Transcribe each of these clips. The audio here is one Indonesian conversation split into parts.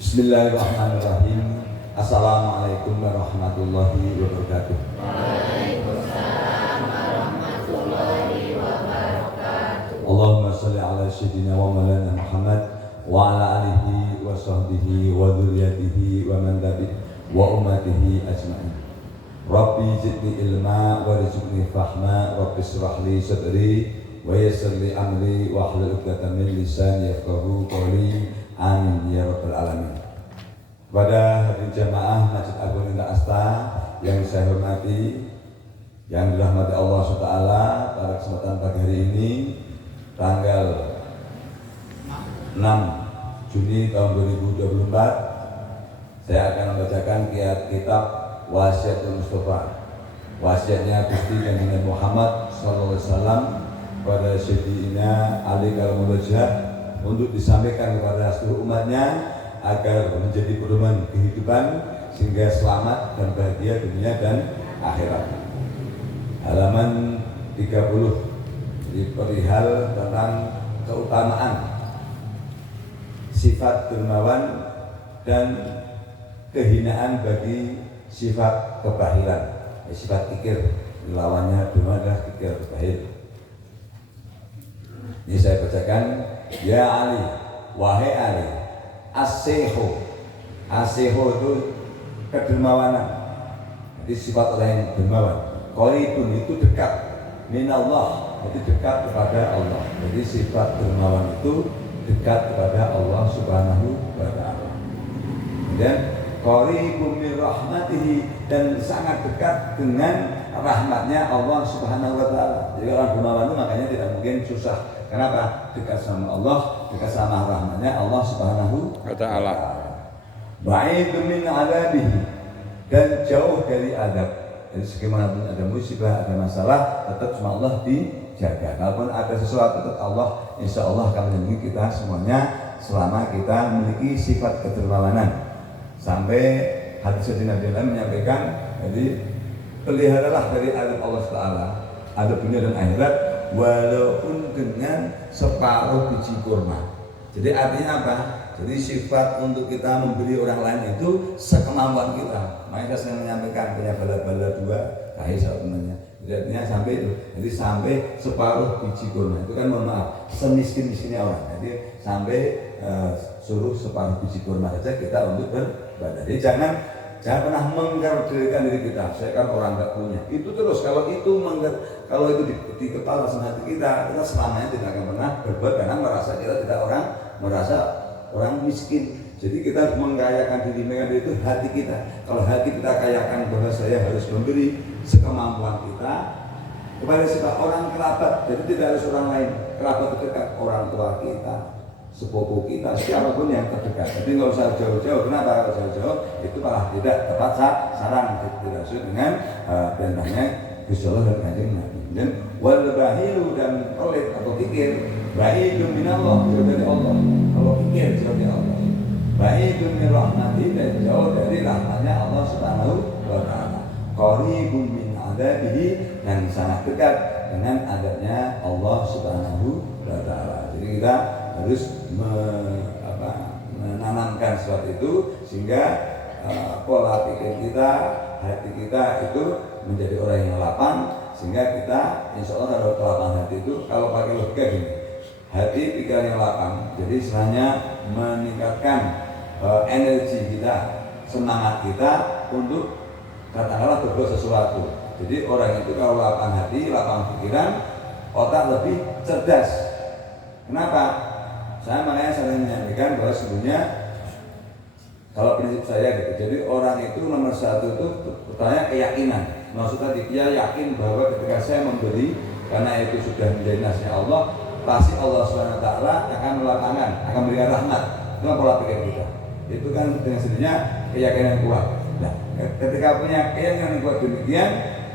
Bismillahirrahmanirrahim. Assalamualaikum warahmatullahi wabarakatuh. Waalaikumsalam warahmatullahi wabarakatuh. Allahumma sholli ala sayyidina wa maulana Muhammad wa ala alihi wa sahbihi wa dzurriyyatihi wa man tabi'ahum wa ummatihi ajma'in. Rabbi zidni ilma warzuqni fahma, Rabbi shrah li sadri wa yassir li amri wa hlul 'uqdatam min lisani yafqahu qawli. Amin ya rabbal alamin. Kepada hadirin jamaah Masjid Agung Indah Asta yang saya hormati, yang dirahmati Allah SWT, pada kesempatan pagi hari ini tanggal 6 Juni tahun 2024, saya akan membacakan kitab Wasiatul Mustafa, wasiatnya Gusti Kanjeng Muhammad SAW pada Sayyidina Ali Karamullah, untuk disampaikan kepada seluruh umatnya agar menjadi pedoman kehidupan sehingga selamat dan bahagia dunia dan akhirat. Halaman 30 di perihal tentang keutamaan sifat dermawan dan kehinaan bagi sifat kebahilan. Sifat kikir, lawannya dermawan adalah kikir bahil. Ini saya bacakan. Ya Ali, wahai Ali, as-seho itu kedermawanan. Jadi sifat orang yang dermawan. Qaribun itu dekat, minallah itu dekat kepada Allah. Jadi sifat dermawan itu dekat kepada Allah Subhanahu wa ta'ala. Kemudian qaribun min rahmatihi, dan sangat dekat dengan rahmatnya Allah Subhanahu wa ta'ala. Jadi orang dermawan itu makanya tidak mungkin susah. Kenapa? Dekat sama Allah, dekat sama rahmatnya Allah Subhanahu wa ta'ala. Ba'idun min adabihi, dan jauh dari adab. Jadi bagaimanapun ada musibah, ada masalah, tetap sama Allah dijaga. Kalaupun ada sesuatu, tetap Allah insya Allah akan melindungi kita semuanya selama kita memiliki sifat kedermawanan. Sampai hadis Nabi menyampaikan, jadi peliharalah dari adab Allah Taala, adab dunia dan akhirat, walaupun dengan separuh biji kurma. Jadi artinya apa? Jadi sifat untuk kita memberi orang lain itu sekemampuan kita. Makanya saya menyampaikan punya bala-bala dua, kahis temannya. Jadi artinya sampai itu. Jadi sampai separuh biji kurma. Itu kan mohon maaf, semiskin-miskinnya orang. Jadi sampai suruh separuh biji kurma saja kita untuk beribadah. Jadi jangan pernah mengkerdilkan diri kita. Saya kan orang nggak punya. Itu terus kalau itu di kepala sama hati kita selamanya tidak akan pernah berbuat karena merasa kita tidak orang miskin. Jadi kita mengkayakan diri itu hati kita. Kalau hati kita kayakan bahwa saya harus memberi sekemampuan kita kepada siapa, orang kerabat. Jadi tidak harus orang lain, kerabat terdekat, orang tua kita, sepupu kita, siapapun yang terdekat. Jadi nggak usah jauh-jauh. Kenapa? Kalau jauh-jauh itu malah tidak tepat sasaran, tidak sesuai dengan perintahnya Gusti Allah dan Kanjeng Nabi. Dan wal bahilu, dan pelit atau kikir, bahidun minallah, jauh dari Allah. Kalau kikir jauh dari Allah. Bahidun min rahmati, dan jauh dari rahmatnya Allah Subhanahu wa ta'ala. Qaribun min adabihi, dan sangat dekat dengan adabnya Allah Subhanahu wa ta'ala. Jadi kita harus menanamkan sesuatu itu sehingga pola pikir kita, hati kita itu menjadi orang yang lapang, sehingga kita insya Allah kalau kelapangan hati itu, kalau pakai logika gini, hati pikiran yang lapang, jadi istilahnya meningkatkan energi kita, semangat kita untuk katakanlah berbuat sesuatu. Jadi orang itu kalau lapang hati, lapang pikiran, otak lebih cerdas. Kenapa? Saya makanya sering menyampaikan bahwa sebenarnya kalau prinsip saya gitu, jadi orang itu nomor satu itu pertanyaan keyakinan. Maksudnya dia yakin bahwa ketika saya memberi, karena itu sudah menjadi nasihat Allah, pasti Allah SWT akan melapangkan, akan memberikan rahmat. Itu pola pikir kita. Itu kan dengan sendirinya keyakinan kuat. Nah, ketika punya keyakinan kuat demikian,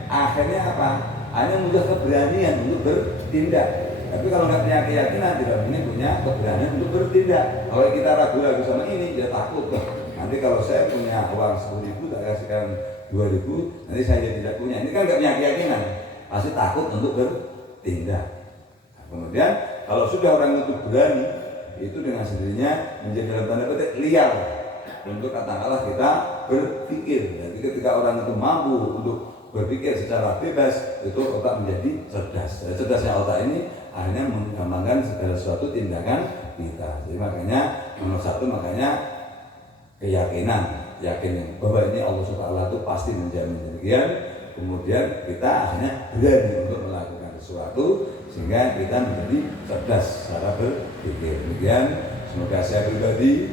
akhirnya apa? Hanya mudah keberanian untuk bertindak. Tapi kalau nggak punya keyakinan, tidak mungkin punya keberanian untuk bertindak. Kalau kita ragu-ragu sama ini, dia takut. Nanti kalau saya punya uang 10.000, tak kasihkan 2.000, nanti saya tidak punya. Ini kan nggak punya keyakinan, pasti takut untuk bertindak. Nah, kemudian kalau sudah orang itu berani, itu dengan sendirinya menjadi dalam tanda petik liar. untuk katakanlah kita berpikir. Jadi ketika orang itu mampu untuk berpikir secara bebas, itu otak menjadi cerdas. Dan cerdasnya otak ini akhirnya menggampangkan segala sesuatu tindakan kita. Jadi makanya nomor satu, makanya keyakinan, yakin bahwa ini Allah SWT itu pasti menjamin demikian. Kemudian kita akhirnya berani untuk melakukan sesuatu sehingga kita menjadi cerdas secara berpikir. Demikian, semoga saya pribadi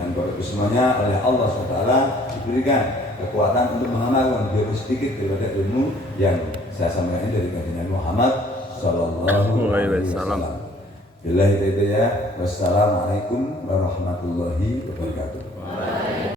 dan Bapak Ibu semuanya oleh Allah SWT diberikan kekuatan untuk mengamalkan biar sedikit daripada ilmu yang saya sampaikan dari Nabi Muhammad Sallallahu Alaihi Wasallam. Billahi taufiq, wassalamualaikum warahmatullahi wabarakatuh.